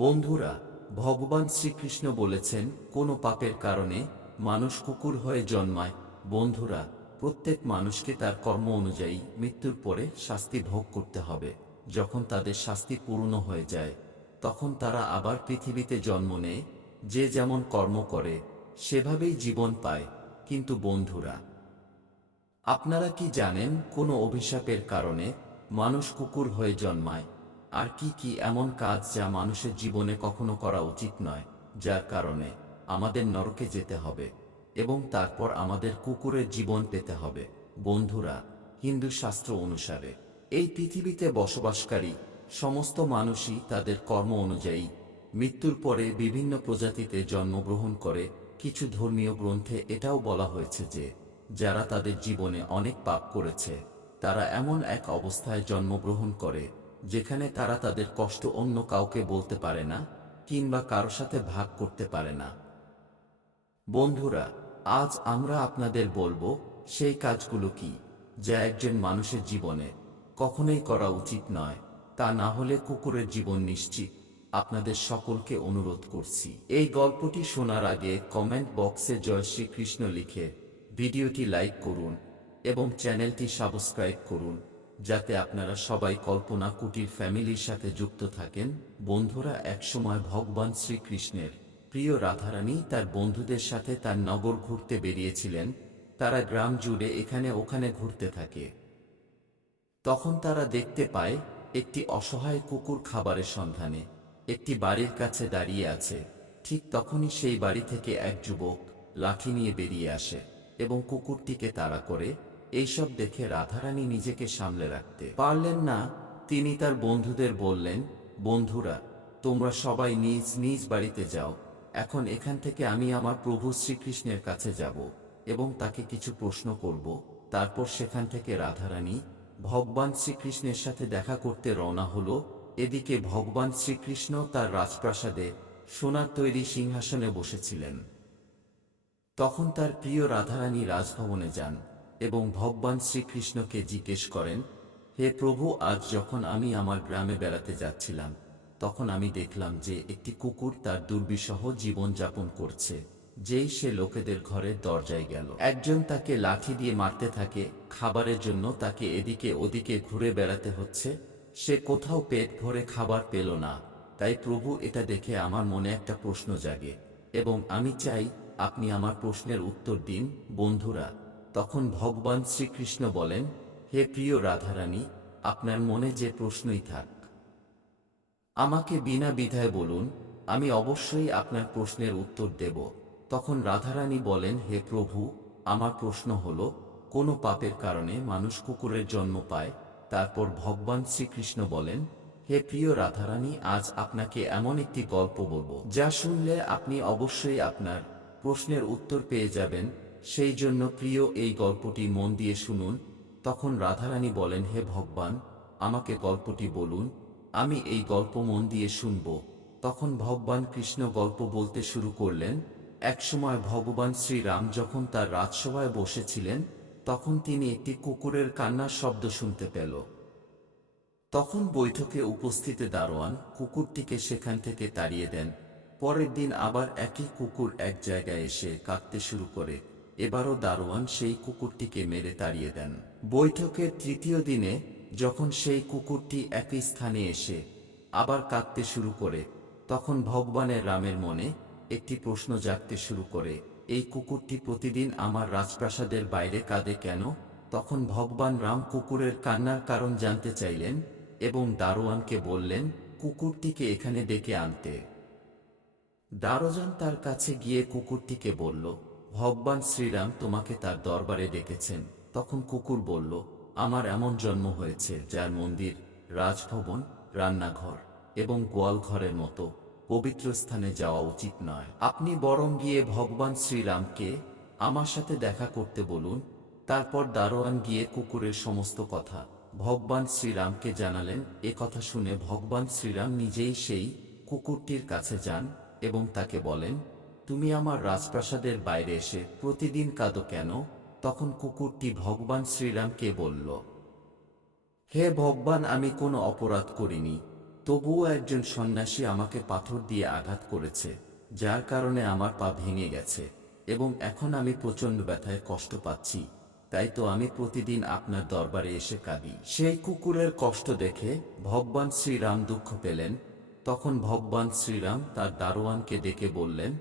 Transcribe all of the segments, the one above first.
বন্ধুরা, ভগবান শ্রীকৃষ্ণ বলেছেন কোনো পাপের কারণে মানুষ কুকুর হয়ে জন্মায়। বন্ধুরা, প্রত্যেক মানুষকে তার কর্ম অনুযায়ী মৃত্যুর পরে শাস্তি ভোগ করতে হবে। যখন তাদের শাস্তি পূর্ণ হয়ে যায় তখন তারা আবার পৃথিবীতে জন্ম নেয়। যে যেমন কর্ম করে সেভাবেই জীবন পায়। কিন্তু বন্ধুরা, আপনারা কি জানেন কোনো অভিশাপের কারণে মানুষ কুকুর হয়ে জন্মায়? আর কি কি এমন কাজ যা মানুষের জীবনে কখনো করা উচিত নয়, যার কারণে আমাদের নরকে যেতে হবে এবং তারপর আমাদের কুকুরের জীবন পেতে হবে? বন্ধুরা, হিন্দু শাস্ত্র অনুসারে এই পৃথিবীতে বসবাসকারী সমস্ত মানুষই তাদের কর্ম অনুযায়ী মৃত্যুর পরে বিভিন্ন প্রজাতিতে জন্মগ্রহণ করে। কিছু ধর্মীয় গ্রন্থে এটাও বলা হয়েছে যে যারা তাদের জীবনে অনেক পাপ করেছে তারা এমন এক অবস্থায় জন্মগ্রহণ করে যেখানে তারা তাদের কষ্ট অন্য কাউকে বলতে পারে না কিংবা কারো সাথে ভাগ করতে পারে না। বন্ধুরা, আজ আমরা আপনাদের বলবো সেই কাজগুলো কি যা একজন মানুষের জীবনে কখনোই করা উচিত নয়। তা না হলে কুকুরের জীবন নিশ্চিত। আপনাদের সকলকে অনুরোধ করছি, এই গল্পটি শোনার আগে কমেন্ট বক্সে জয় শ্রীকৃষ্ণ লিখে ভিডিওটি লাইক করুন এবং চ্যানেলটি সাবস্ক্রাইব করুন, যাতে আপনারা সবাই কল্পনা কুটির ফ্যামিলির সাথে যুক্ত থাকেন। বন্ধুরা, একসময় ভগবান শ্রীকৃষ্ণের প্রিয় রাধারানী তার বন্ধুদের সাথে তার নগর ঘুরতে বেরিয়েছিলেন। তারা গ্রাম জুড়ে এখানে ওখানে ঘুরতে থাকে। তখন তারা দেখতে পায় একটি অসহায় কুকুর খাবারের সন্ধানে একটি বাড়ির কাছে দাঁড়িয়ে আছে। ঠিক তখনই সেই বাড়ি থেকে এক যুবক লাঠি নিয়ে বেরিয়ে আসে এবং কুকুরটিকে তাড়া করে। এইসব দেখে রাধারানী নিজেকে সামলে রাখতে পারলেন না। তিনি তার বন্ধুদের বললেন, বন্ধুরা, তোমরা সবাই নিজ নিজ বাড়িতে যাও। এখন এখান থেকে আমি আমার প্রভু শ্রীকৃষ্ণের কাছে যাব এবং তাকে কিছু প্রশ্ন করব। তারপর সেখান থেকে রাধারানী ভগবান শ্রীকৃষ্ণের সাথে দেখা করতে রওনা হল। এদিকে ভগবান শ্রীকৃষ্ণ তার রাজপ্রাসাদে সোনার তৈরি সিংহাসনে বসেছিলেন। তখন তার প্রিয় রাধারানী রাজভবনে যান এবং ভগবান শ্রীকৃষ্ণকে জিজ্ঞেস করেন, হে প্রভু, আজ যখন আমি আমার গ্রামে বেড়াতে যাচ্ছিলাম তখন আমি দেখলাম যে একটি কুকুর তার দুর্বিষহ জীবন যাপন করছে। যেই সে লোকেদের ঘরের দরজায় গেল, একজন তাকে লাঠি দিয়ে মারতে থাকে। খাবারের জন্য তাকে এদিকে ওদিকে ঘুরে বেড়াতে হচ্ছে। সে কোথাও পেট ভরে খাবার পেল না। তাই প্রভু, এটা দেখে আমার মনে একটা প্রশ্ন জাগে এবং আমি চাই আপনি আমার প্রশ্নের উত্তর দিন। বন্ধুরা, তখন ভগবান শ্রীকৃষ্ণ বলেন, হে প্রিয় রাধারানী, আপনার মনে যে প্রশ্নই থাক আমাকে বিনা দ্বিধায় বলুন, আমি অবশ্যই আপনার প্রশ্নের উত্তর দেব। তখন রাধারানী বলেন, হে প্রভু, আমার প্রশ্ন হল, কোনো পাপের কারণে মানুষ কুকুরের জন্ম পায়? তারপর ভগবান শ্রীকৃষ্ণ বলেন, হে প্রিয় রাধারানী, আজ আপনাকে এমন একটি গল্প বলবো যা শুনলে আপনি অবশ্যই আপনার প্রশ্নের উত্তর পেয়ে যাবেন। সেই জন্য প্রিয়, এই গল্পটি মন দিয়ে শুনুন। তখন রাধারানী বলেন, হে ভগবান, আমাকে গল্পটি বলুন, আমি এই গল্প মন দিয়ে শুনব। তখন ভগবান কৃষ্ণ গল্প বলতে শুরু করলেন। একসময় ভগবান শ্রীরাম যখন তার রাজসভায় বসেছিলেন তখন তিনি একটি কুকুরের কান্নার শব্দ শুনতে পেল। তখন বৈঠকে উপস্থিত দারোয়ান কুকুরটিকে সেখান থেকে তাড়িয়ে দেন। পরের দিন আবার একই কুকুর এক জায়গায় এসে কাঁদতে শুরু করে। এবারও দারোয়ান সেই কুকুরটিকে মেরে তাড়িয়ে দেন। বৈঠকের তৃতীয় দিনে যখন সেই কুকুরটি একই স্থানে এসে আবার কাঁদতে শুরু করে, তখন ভগবানের রামের মনে একটি প্রশ্ন জাগতে শুরু করে, এই কুকুরটি প্রতিদিন আমার রাজপ্রাসাদের বাইরে কাঁদে কেন? তখন ভগবান রাম কুকুরের কান্নার কারণ জানতে চাইলেন এবং দারোয়ানকে বললেন কুকুরটিকে এখানে ডেকে আনতে। দারোয়ান তার কাছে গিয়ে কুকুরটিকে বলল, ভগবান শ্রীরাম তোমাকে তার দরবারে ডেকেছেন। তখন কুকুর বলল, আমার এমন জন্ম হয়েছে যার মন্দির, রাজভবন, রান্নাঘর এবং গোয়ালঘরের মতো পবিত্র স্থানে যাওয়া উচিত নয়। আপনি বরং গিয়ে ভগবান শ্রীরামকে আমার সাথে দেখা করতে বলুন। তারপর দারোয়ান গিয়ে কুকুরের সমস্ত কথা ভগবান শ্রীরামকে জানালেন। এ কথা শুনে ভগবান শ্রীরাম নিজেই সেই কুকুরটির কাছে যান এবং তাকে বলেন, তুমি আমার রাজপ্রাসাদের বাইরে এসে প্রতিদিন কাঁদো কেন? তখন কুকুরটি ভগবান শ্রীরামকে বলল, হে ভগবান, আমি কোনো অপরাধ করিনি। তবুও একজন সন্ন্যাসী আমাকে পাথর দিয়ে আঘাত করেছে, যার কারণে আমার পা ভেঙে গেছে এবং এখন আমি প্রচণ্ড ব্যথায় কষ্ট পাচ্ছি। তাই তো আমি প্রতিদিন আপনার দরবারে এসে কাঁদি। সেই কুকুরের কষ্ট দেখে ভগবান শ্রীরাম দুঃখ পেলেন। তখন ভগবান শ্রীরাম তার দারোয়ানকে ডেকে বললেন,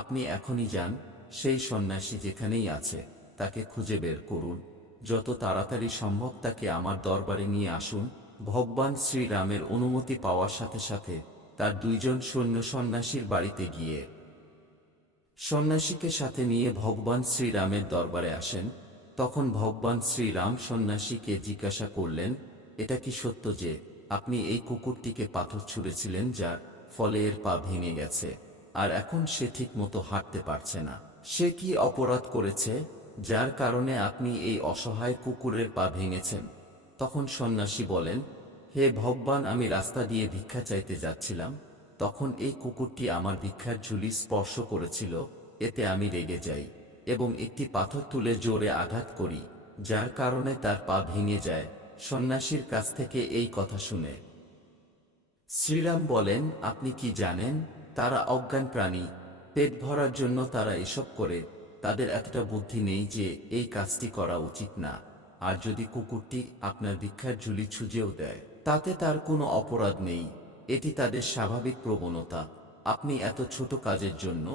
আপনি এখনই যান, সেই সন্ন্যাসী যেখানেই আছে তাকে খুঁজে বের করুন, যত তাড়াতাড়ি সম্ভব তাকে আমার দরবারে নিয়ে আসুন। ভগবান শ্রীরামের অনুমতি পাওয়ার সাথে সাথে তার দুইজন সৈন্য সন্ন্যাসীর বাড়িতে গিয়ে সন্ন্যাসীকে সাথে নিয়ে ভগবান শ্রীরামের দরবারে আসেন। তখন ভগবান শ্রীরাম সন্ন্যাসীকে জিজ্ঞাসা করলেন, এটা কি সত্য যে আপনি এই কুকুরটিকে পাথর ছুঁড়েছিলেন, যার ফলে এর পা ভেঙে গেছে আর এখন সে ঠিক মতো হাঁটতে পারছে না? সে কি অপরাধ করেছে যার কারণে আপনি এই অসহায় কুকুরের পা ভেঙেছেন? তখন সন্ন্যাসী বলেন, হে ভগবান, আমি রাস্তা দিয়ে ভিক্ষা চাইতে যাচ্ছিলাম, তখন এই কুকুরটি আমার ভিক্ষার ঝুলি স্পর্শ করেছিল। এতে আমি রেগে যাই এবং একটি পাথর তুলে জোরে আঘাত করি, যার কারণে তার পা ভেঙে যায়। সন্ন্যাসীর কাছ থেকে এই কথা শুনে শ্রীরাম বলেন, আপনি কি জানেন, তারা অজ্ঞান প্রাণী, পেট ভরার জন্য তারা এসব করে। তাদের এতটা বুদ্ধি নেই যে এই কাজটি করা উচিত না। আর যদি কুকুরটি আপনার ভিক্ষার ঝুলি ছুঁজেও দেয়, তাতে তার কোনো অপরাধ নেই, এটি তাদের স্বাভাবিক প্রবণতা। আপনি এত ছোট কাজের জন্য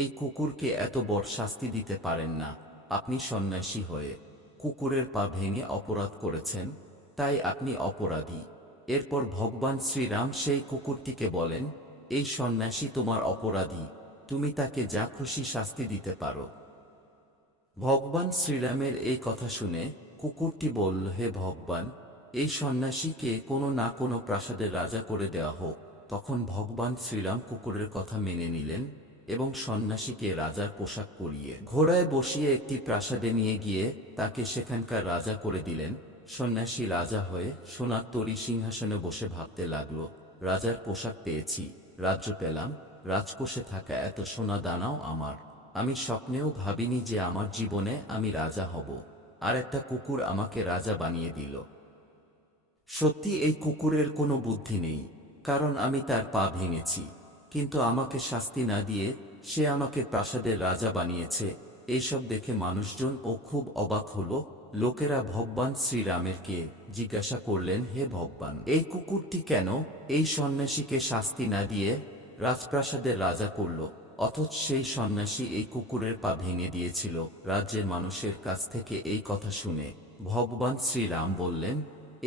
এই কুকুরকে এত বড় শাস্তি দিতে পারেন না। আপনি সন্ন্যাসী হয়ে কুকুরের পা ভেঙে অপরাধ করেছেন, তাই আপনি অপরাধী। এরপর ভগবান শ্রীরাম সেই কুকুরটিকে বলেন, এই সন্ন্যাসী তোমার অপরাধী, তুমি তাকে যা খুশি শাস্তি দিতে পারো। ভগবান শ্রীরামের এই কথা শুনে কুকুরটি বলল, হে ভগবান, এই সন্ন্যাসীকে কোনো না কোনো প্রাসাদের রাজা করে দেওয়া হোক। তখন ভগবান শ্রীরাম কুকুরের কথা মেনে নিলেন এবং সন্ন্যাসীকে রাজার পোশাক পরিয়ে ঘোড়ায় বসিয়ে একটি প্রাসাদে নিয়ে গিয়ে তাকে সেখানকার রাজা করে দিলেন। সন্ন্যাসী রাজা হয়ে সোনার তরী সিংহাসনে বসে ভাবতে লাগল, রাজার পোশাক পেয়েছি, রাজ্য পেলাম, রাজকোষে থাকা এত সোনা দানাও আমার। আমি স্বপ্নেও ভাবিনি যে আমার জীবনে আমি রাজা হব, আর একটা কুকুর আমাকে রাজা বানিয়ে দিল। সত্যি এই কুকুরের কোনো বুদ্ধি নেই, কারণ আমি তার পা ভেঙেছি, কিন্তু আমাকে শাস্তি না দিয়ে সে আমাকে প্রাসাদের রাজা বানিয়েছে। এইসব দেখে মানুষজন খুব অবাক হলো। লোকেরা ভগবান শ্রীরামেরকে জিজ্ঞাসা করলেন, হে ভগবান, এই কুকুরটি কেন এই সন্ন্যাসীকে শাস্তি না দিয়ে রাজপ্রাসাদের রাজা করল, অথচ সেই সন্ন্যাসী এই কুকুরের পা ভেঙে দিয়েছিল? রাজ্যের মানুষের কাছ থেকে এই কথা শুনে ভগবান শ্রীরাম বললেন,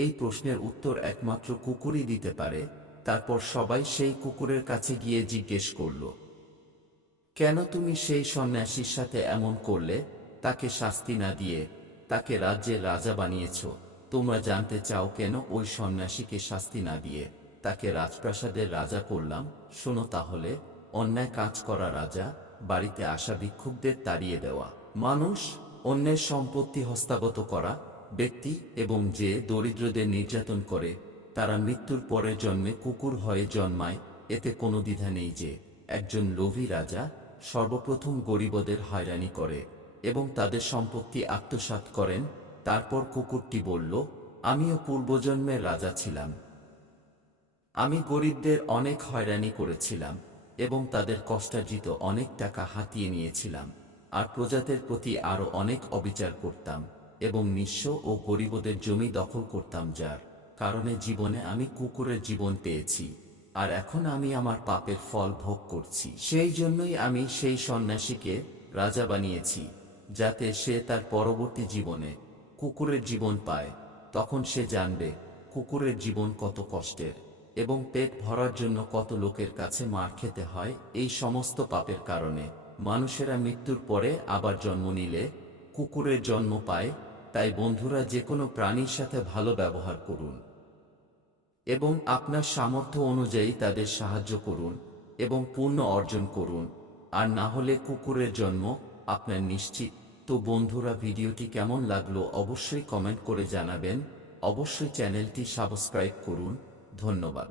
এই প্রশ্নের উত্তর একমাত্র কুকুরই দিতে পারে। তারপর সবাই সেই কুকুরের কাছে গিয়ে জিজ্ঞেস করল, কেন তুমি সেই সন্ন্যাসীর সাথে এমন করলে? তাকে শাস্তি না দিয়ে তাকে রাজ্যের রাজা বানিয়েছ। তোমরা জানতে চাও কেন ওই সন্ন্যাসীকে শাস্তি না দিয়ে তাকে রাজপ্রাসাদের রাজা করলাম? শোনো তাহলে, অন্যায় কাজ করা রাজা, বাড়িতে আসা ভিক্ষুকদের তাড়িয়ে দেওয়া মানুষ, অন্যের সম্পত্তি হস্তগত করা ব্যক্তি এবং যে দরিদ্রদের নির্যাতন করে তারা মৃত্যুর পরের জন্মে কুকুর হয়ে জন্মায়। এতে কোনো দ্বিধা নেই যে একজন লোভী রাজা সর্বপ্রথম গরিবদের হয়রানি করে এবং তাদের সম্পত্তি আত্মসাৎ করেন। তারপর কুকুরটি বলল, আমিও পূর্বজন্মের রাজা ছিলাম, আমি গরিবদের অনেক হয়রানি করেছিলাম এবং তাদের কষ্টার্জিত অনেক টাকা হাতিয়ে নিয়েছিলাম, আর প্রজাদের প্রতি আরও অনেক অবিচার করতাম এবং নিঃস্ব ও গরিবদের জমি দখল করতাম, যার কারণে জীবনে আমি কুকুরের জীবন পেয়েছি, আর এখন আমি আমার পাপের ফল ভোগ করছি। সেই জন্যই আমি সেই সন্ন্যাসীকে রাজা বানিয়েছি, যাতে সে তার পরবর্তী জীবনে কুকুরের জীবন পায়। তখন সে জানবে কুকুরের জীবন কত কষ্টের এবং পেট ভরার জন্য কত লোকের কাছে মার খেতে হয়। এই সমস্ত পাপের কারণে মানুষেরা মৃত্যুর পরে আবার জন্ম নিলে কুকুরের জন্ম পায়। তাই বন্ধুরা, যে কোনো প্রাণীর সাথে ভালো ব্যবহার করুন এবং আপনার সামর্থ্য অনুযায়ী তাদের সাহায্য করুন এবং পুণ্য অর্জন করুন, আর না হলে কুকুরের জন্ম আপনার নিশ্চিত। তো বন্ধুরা, ভিডিওটি কেমন লাগলো অবশ্যই কমেন্ট করে জানাবেন। অবশ্যই চ্যানেলটি সাবস্ক্রাইব করুন। ধন্যবাদ।